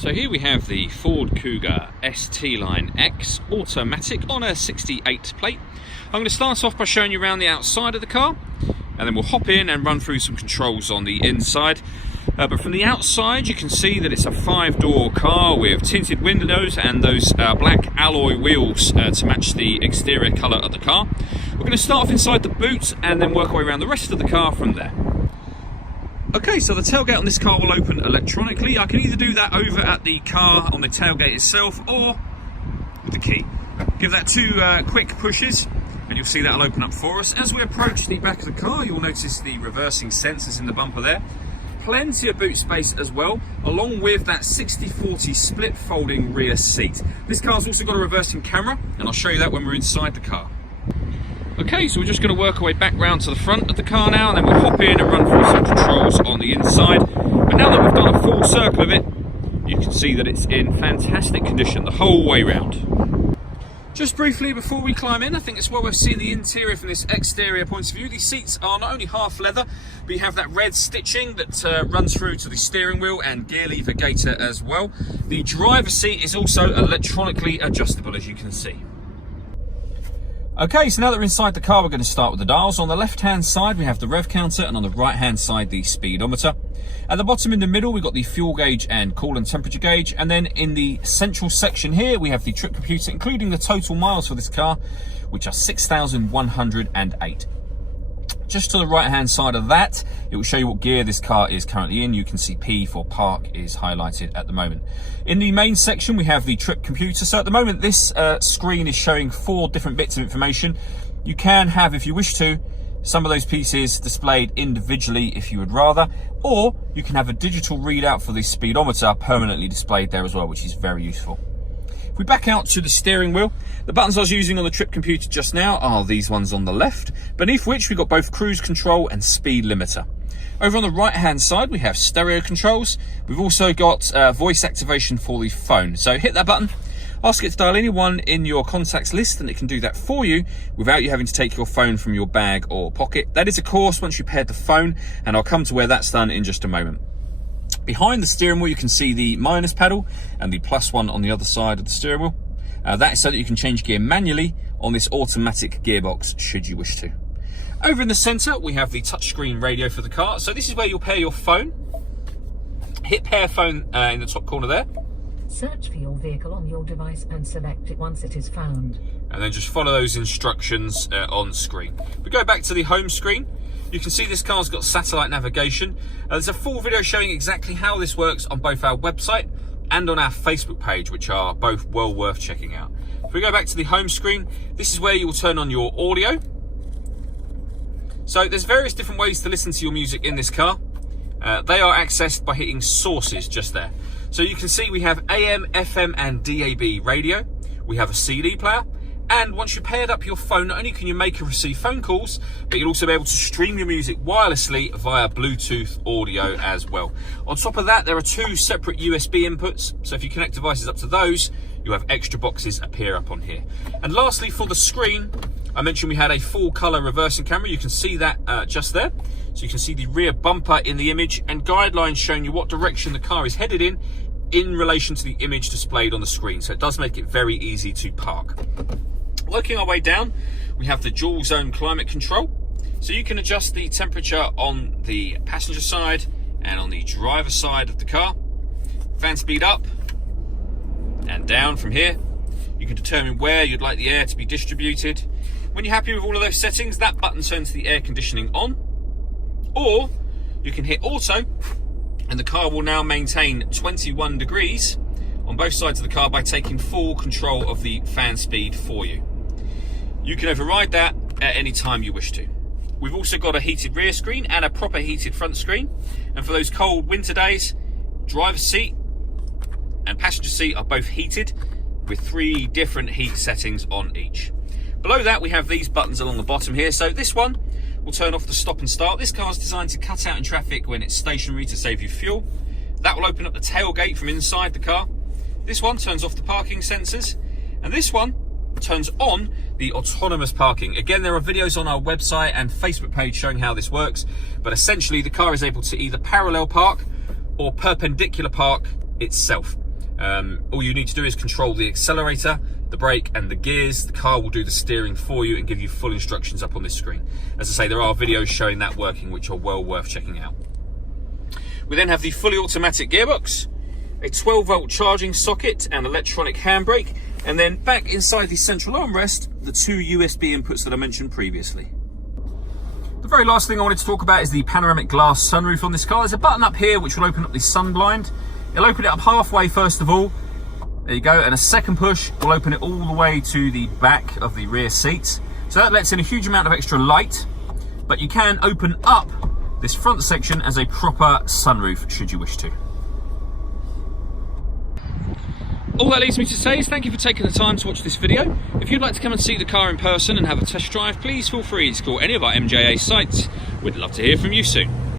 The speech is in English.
So here we have the Ford Kuga ST Line X automatic on a 68 plate. I'm going to start off by showing you around the outside of the car, and then we'll hop in and run through some controls on the inside. But from the outside you can see that it's a 5-door car with tinted windows and those black alloy wheels to match the exterior colour of the car. We're going to start off inside the boot and then work our way around the rest of the car from there. Okay, so the tailgate on this car will open electronically. I can either do that over at the car on the tailgate itself or with the key. Give that two quick pushes and you'll see that'll open up for us. As we approach the back of the car, you'll notice the reversing sensors in the bumper there. Plenty of boot space as well, along with that 60/40 split folding rear seat. This car's also got a reversing camera, and I'll show you that when we're inside the car. Okay, so we're just going to work our way back round to the front of the car now, and then we'll hop in and run through some controls on the inside. But now that we've done a full circle of it, you can see that it's in fantastic condition the whole way round. Just briefly before we climb in, I think it's well worth seeing the interior from this exterior point of view. These seats are not only half leather, but you have that red stitching that runs through to the steering wheel and gear lever gaiter as well. The driver's seat is also electronically adjustable, as you can see. Okay, so now that we're inside the car, we're going to start with the dials. On the left-hand side, we have the rev counter, and on the right-hand side, the speedometer. At the bottom in the middle, we've got the fuel gauge and coolant temperature gauge. And then in the central section here, we have the trip computer, including the total miles for this car, which are 6,108. Just to the right-hand side of that, it will show you what gear this car is currently in. You can see P for park is highlighted at the moment. In the main section, we have the trip computer. So at the moment, this screen is showing 4 different bits of information. You can have, if you wish to, some of those pieces displayed individually if you would rather, or you can have a digital readout for the speedometer permanently displayed there as well, which is very useful. If we back out to the steering wheel, the buttons I was using on the trip computer just now are these ones on the left, beneath which we've got both cruise control and speed limiter. Over on the right hand side we have stereo controls. We've also got voice activation for the phone. So hit that button, ask it to dial anyone in your contacts list, and it can do that for you without you having to take your phone from your bag or pocket. That is of course once you paired the phone, and I'll come to where that's done in just a moment. Behind the steering wheel you can see the minus pedal and the plus one on the other side of the steering wheel. That is so that you can change gear manually on this automatic gearbox should you wish to. Over in the centre we have the touchscreen radio for the car. So this is where you'll pair your phone. Hit pair phone in the top corner there. Search for your vehicle on your device and select it once it is found. And then just follow those instructions on screen. We go back to the home screen. You can see this car's got satellite navigation. There's a full video showing exactly how this works on both our website and on our Facebook page, which are both well worth checking out. If we go back to the home screen, this is where you will turn on your audio. So there's various different ways to listen to your music in this car. They are accessed by hitting sources just there. So you can see we have AM, FM and DAB radio. We have a CD player. And once you've paired up your phone, not only can you make and receive phone calls, but you'll also be able to stream your music wirelessly via Bluetooth audio as well. On top of that, there are 2 separate USB inputs. So if you connect devices up to those, you have extra boxes appear up on here. And lastly, for the screen, I mentioned we had a full color reversing camera. You can see that just there. So you can see the rear bumper in the image and guidelines showing you what direction the car is headed in relation to the image displayed on the screen. So it does make it very easy to park. Working our way down, we have the dual zone climate control. So you can adjust the temperature on the passenger side and on the driver side of the car. Fan speed up and down from here. You can determine where you'd like the air to be distributed. When you're happy with all of those settings, that button turns the air conditioning on. Or you can hit auto and the car will now maintain 21 degrees on both sides of the car by taking full control of the fan speed for you. You can override that at any time you wish to. We've also got a heated rear screen and a proper heated front screen. And for those cold winter days, driver's seat and passenger seat are both heated with 3 different heat settings on each. Below that, we have these buttons along the bottom here. So this one will turn off the stop and start. This car is designed to cut out in traffic when it's stationary to save you fuel. That will open up the tailgate from inside the car. This one turns off the parking sensors. And this one turns on the autonomous parking. Again, there are videos on our website and Facebook page showing how this works, but essentially the car is able to either parallel park or perpendicular park itself. All you need to do is control the accelerator, the brake and the gears. The car will do the steering for you and give you full instructions up on this screen. As I say, there are videos showing that working, which are well worth checking out. We then have the fully automatic gearbox, a 12-volt charging socket and electronic handbrake, and then back inside the central armrest, the 2 USB inputs that I mentioned previously. The very last thing I wanted to talk about is the panoramic glass sunroof on this car. There's a button up here which will open up the sun blind. It'll open it up halfway first of all. There you go, and a second push will open it all the way to the back of the rear seats. So that lets in a huge amount of extra light, but you can open up this front section as a proper sunroof should you wish to. All that leaves me to say is thank you for taking the time to watch this video. If you'd like to come and see the car in person and have a test drive, please feel free to call any of our MJA sites. We'd love to hear from you soon.